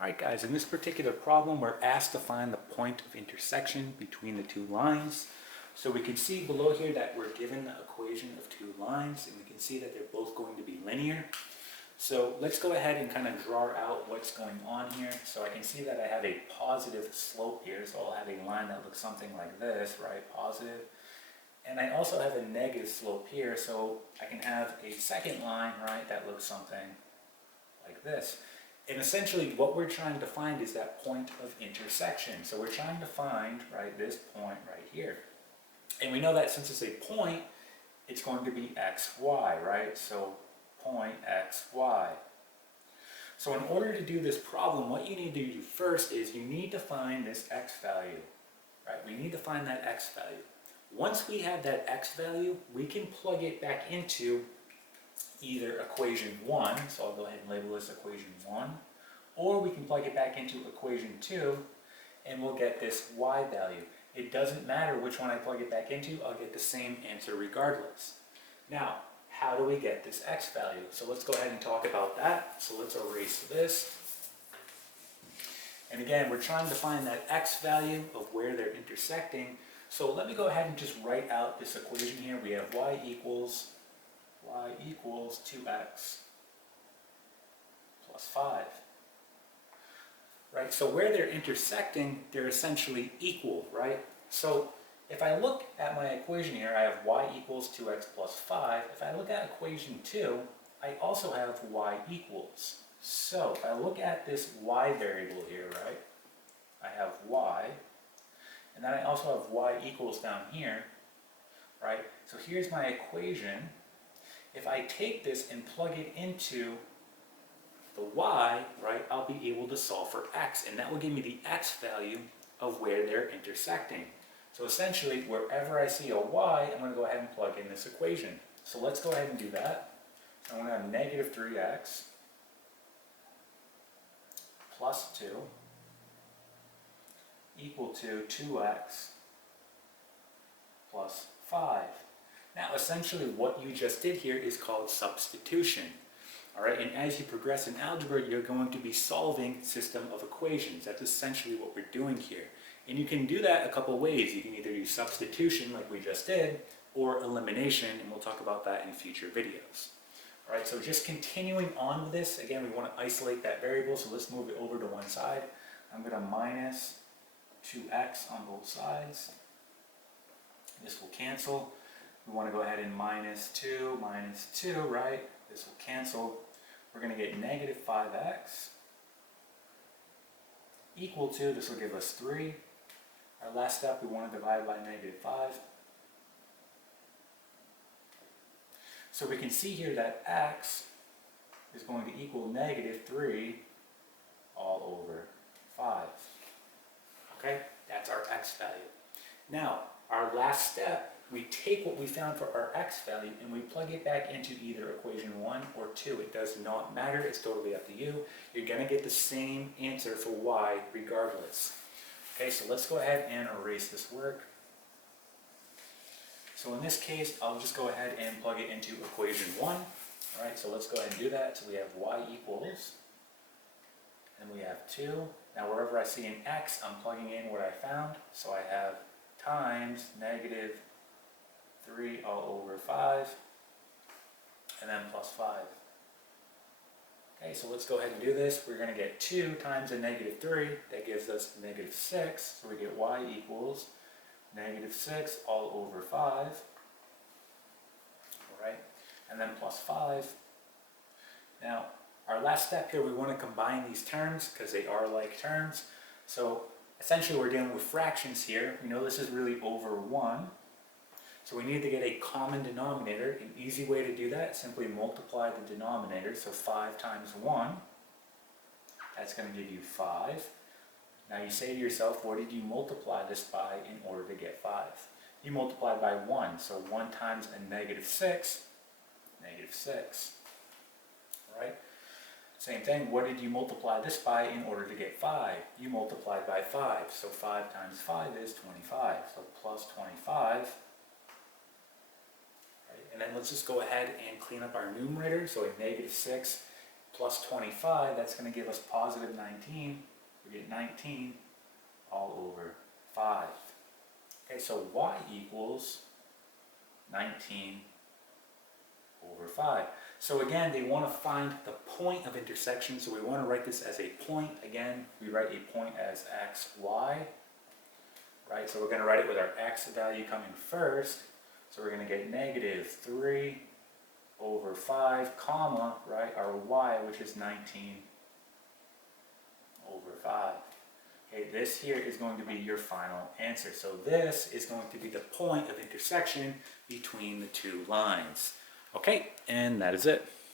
Alright guys, in this particular problem we're asked to find the point of intersection between the two lines. So we can see below here that we're given the equation of two lines and we can see that they're both going to be linear. So let's go ahead and kind of draw out what's going on here. So I can see that I have a positive slope here, so I'll have a line that looks something like this, right? Positive. And I also have a negative slope here, so I can have a second line, right, that looks something like this. And essentially what we're trying to find is that point of intersection. So we're trying to find, right, this point right here. And we know that since it's a point, it's going to be xy, right? So point xy. So in order to do this problem, what you need to do first is you need to find this x value, right? We need to find that x value. Once we have that x value, we can plug it back into either equation 1, so I'll go ahead and label this equation 1, or we can plug it back into equation 2 and we'll get this y value. It doesn't matter which one I plug it back into, I'll get the same answer regardless. Now, how do we get this x value? So let's go ahead and talk about that. So let's erase this. And again, we're trying to find that x value of where they're intersecting. So let me go ahead and just write out this equation here. We have y equals 2x plus 5. Right, so where they're intersecting, they're essentially equal, right? So if I look at my equation here, I have y equals 2x plus 5. If I look at equation 2, I also have y equals. So if I look at this y variable here, right, I have y, and then I also have y equals down here, right? So here's my equation. If I take this and plug it into the y, right, I'll be able to solve for x, and that will give me the x value of where they're intersecting. So essentially, wherever I see a y, I'm going to go ahead and plug in this equation. So let's go ahead and do that. So I'm going to have negative 3x plus 2 equal to 2x plus 5. Now, essentially what you just did here is called substitution. All right, and as you progress in algebra, you're going to be solving system of equations. That's essentially what we're doing here. And you can do that a couple ways. You can either use substitution like we just did, or elimination, and we'll talk about that in future videos. All right, so just continuing on with this, again, we want to isolate that variable, so let's move it over to one side. I'm going to minus 2x on both sides. This will cancel. We want to go ahead and minus 2, right? This will cancel. We're going to get negative 5x equal to, this will give us 3. Our last step, we want to divide by negative 5. So we can see here that x is going to equal negative 3 all over 5. Okay, that's our x value. Now, our last step, we take what we found for our x value and we plug it back into either equation 1 or 2. It does not matter, it's totally up to you. You're going to get the same answer for y regardless. Okay, so let's go ahead and erase this work. So in this case, I'll just go ahead and plug it into equation 1. All right, so let's go ahead and do that. So we have y equals, and we have 2. Now wherever I see an x, I'm plugging in what I found. So I have times negative 3 all over 5, and then plus 5. Okay, so let's go ahead and do this. We're going to get 2 times a negative 3. That gives us negative 6. So we get y equals negative 6 all over 5. All right, and then plus 5. Now, our last step here, we want to combine these terms because they are like terms. So essentially, we're dealing with fractions here. We know this is really over 1. So we need to get a common denominator. An easy way to do that, simply multiply the denominator. So 5 times 1, that's going to give you 5. Now you say to yourself, what did you multiply this by in order to get 5? You multiplied by 1. So 1 times a negative 6, negative 6. All right? Same thing, what did you multiply this by in order to get 5? You multiplied by 5. So 5 times 5 is 25. So plus 25. And then let's just go ahead and clean up our numerator. So a negative 6 plus 25, that's going to give us positive 19. We get 19 all over 5. Okay, so y equals 19 over 5. So again, they want to find the point of intersection, so we want to write this as a point. Again, we write a point as x, y, right? So we're going to write it with our x value coming first. So we're going to get negative 3 over 5, comma, right, our y, which is 19 over 5. Okay, this here is going to be your final answer. So this is going to be the point of intersection between the two lines. Okay, and that is it.